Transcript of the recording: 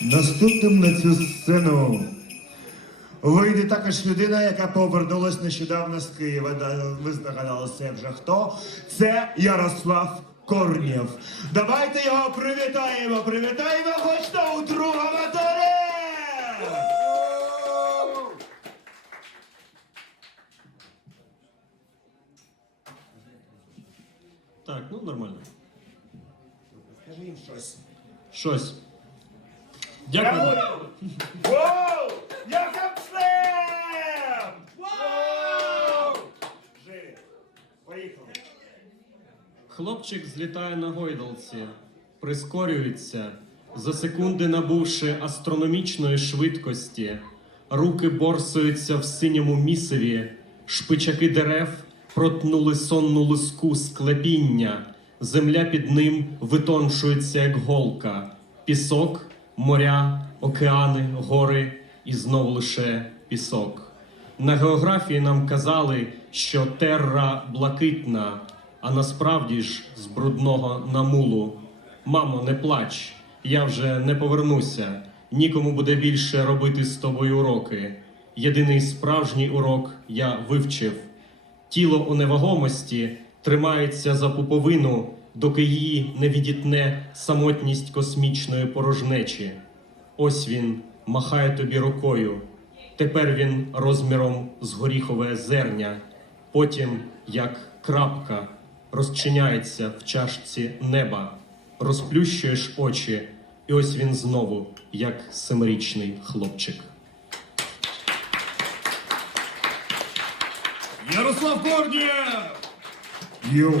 Наступним на цю сцену вийде також людина, яка повернулась нещодавно з Києва. Ви здогадалися вже хто? Це Ярослав Корнєв. Давайте його привітаємо! Привітаємо гостя у другому турі! Так, ну нормально. Скажи їм щось. Щось. Дякую. Воу! Я Хамслем! Воу! Жив. Поїхали. Хлопчик злітає на гойдалці, прискорюється, за секунди набувши астрономічної швидкості. Руки борсуються в синьому місиві, шпичаки дерев протнули сонну лиску склепіння. Земля під ним витоншується, як голка. Пісок, моря, океани, гори і знову лише пісок. На географії нам казали, що терра блакитна, а насправді ж з брудного намулу. Мамо, не плач, я вже не повернуся. Нікому буде більше робити з тобою уроки. Єдиний справжній урок я вивчив. Тіло у невагомості тримається за пуповину, доки її не відітне самотність космічної порожнечі. Ось він махає тобі рукою. Тепер він розміром з горіхове зерня, потім, як крапка, розчиняється в чашці неба, розплющуєш очі, і ось він знову, як семирічний хлопчик. Ярослав Корнєв! Йоу.